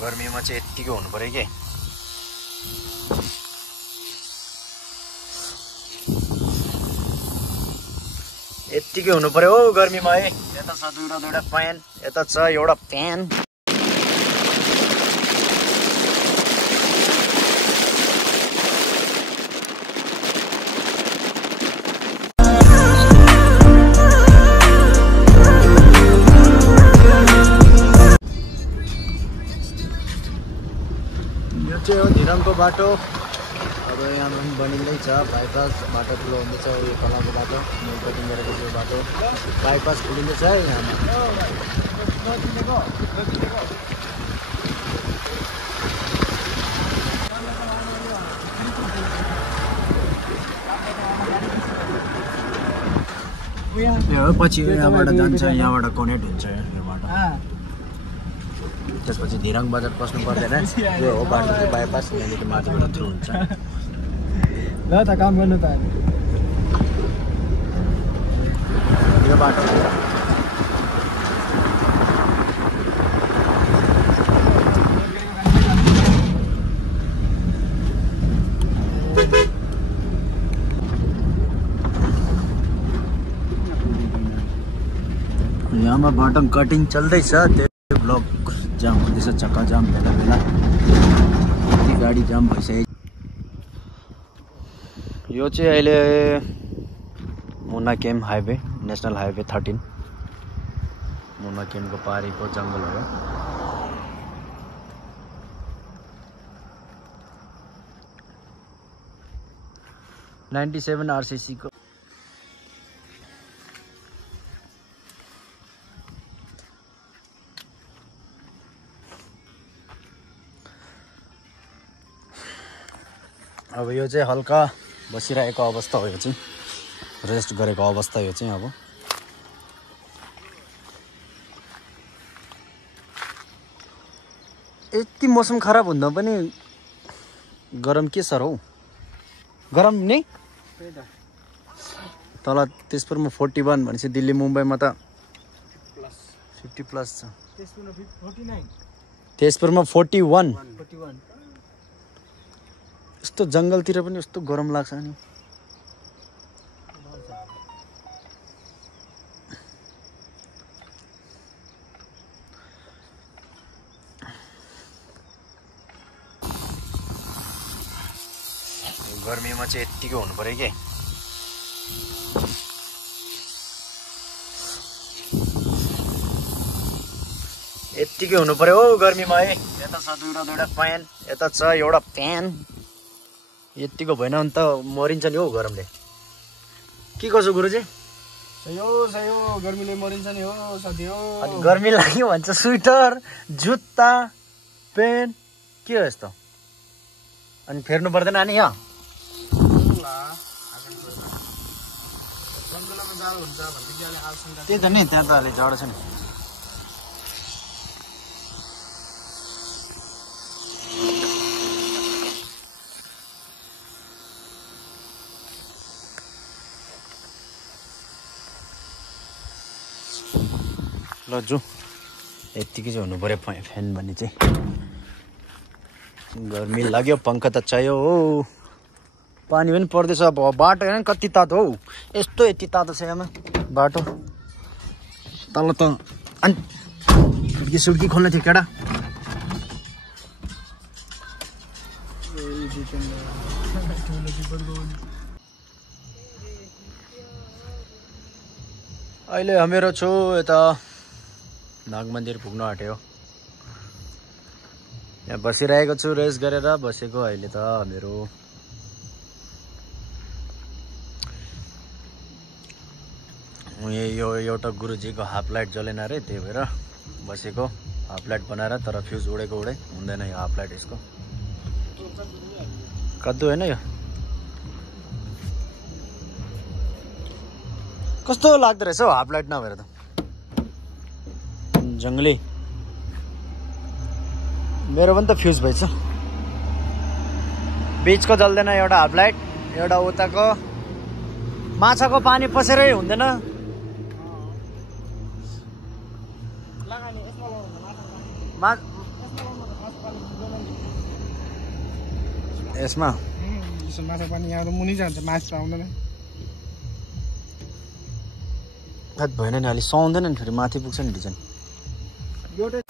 गर्मीमा चाहिँ यत्तिकै हुनु पर्यो के। यत्तिकै हुनु पर्यो हो गर्मीमा है। यता छ दुईवटा फ्यान, यता छ एउटा फ्यान। यो चाहिँ हो धिरङको बाटो। अब यहाँ बनिँदैछ, बाइपास बाटो ठुलो हुँदैछ। यो तलको बाटो कटिङ गरेको त्यो बाटो बाइपास खुलिँदैछ है यहाँ। पछि यहाँबाट जान्छ, यहाँबाट कनेक्ट हुन्छ यो बाटो। त्यसपछि धिरङ बजार पस्नु पर्दैन। यो हो बाटो चाहिँ बाइपास, यहाँदेखि माथिबाट थ्रु हुन्छ। ल त काम गर्नु त यो बाटो यहाँमा बाटो कटिङ चल्दैछ। त्यो ब्लक जाम हुँदैछ, चक्का जाम बेला बेला गाडी जाम भइसक्यो। यो चाहिँ अहिले मुनाकेम हाइवे, नेसनल हाइवे 13 मुनाकेमको पारीको जङ्गल हो। 97 RCC को अब यो चाहिँ हल्का बसिरहेको अवस्था हो। यो चाहिँ रेस्ट गरेको अवस्था। यो चाहिँ अब यति मौसम खराब हुँदा पनि गरम के सर हौ, गरम नि तल तेजपुरमा 41 भनेपछि दिल्ली मुम्बईमा त 50+ छ। तेजपुरमा 41। यस्तो जङ्गलतिर पनि यस्तो गरम लाग्छ नि। गर्मीमा चाहिँ यत्तिकै हुनु पर्यो के। यत्तिकै हुनु पर्यो हो गर्मीमा है। यता छ दुईवटा फ्यान, यता छ एउटा फ्यान। यत्तिको भएन भने त मरिन्छ नि हौ गरमले। के कसो गुरुजी? सही हो गर्मीले मरिन्छ नि हो साथी हो। अनि गर्मी लाग्यो भन्छ स्वेटर, जुत्ता, पेन्ट के हो यस्तो? अनि फेर्नु पर्दैन नि यहाँ? त्यही त नि, त्यहाँ त अलि जाडो छ नि। ल जो यत्तिकै चाहिँ हुनु पर्यो फ्यान भन्ने चाहिँ। गर्मी लाग्यो, पङ्खा त चाहियो हो। पानी पनि पर्दैछ। अब बाटो हेर्नु कति तातो हौ, यस्तो यति तातो छ यहाँ बाटो। तल त अनि खिड्की सुड्की खोल्न थियो केटा। अहिले हामीहरू छु यता नाग मन्दिर पुग्न आँट्यो। यहाँ बसिरहेको छु, रेस्ट गरेर बसेको अहिले त हामीहरू। यो एउटा गुरुजीको हाफ लाइट जलेन अरे, त्यही भएर बसेको। हाफ लाइट बनाएर, तर फ्युज उडेको उडे हुँदैन यो हाफ लाइट। यसको कद्दु होइन यो, कस्तो लाग्दो रहेछ हौ हाफ लाइट नभएर त। जङ्गली मेरो पनि त फ्युज भएछ। बिचको जल्दैन एउटा हाफ लाइट, एउटा उताको माछाको पानी पसेरै हुँदैन। यसमा यसो माछा पानी यहाँ मुनि जान्छ माछा आउँदैन भएन नि अलि सुहाउँदैन नि फेरि माथि पुग्छ नि डिजाइन एउटै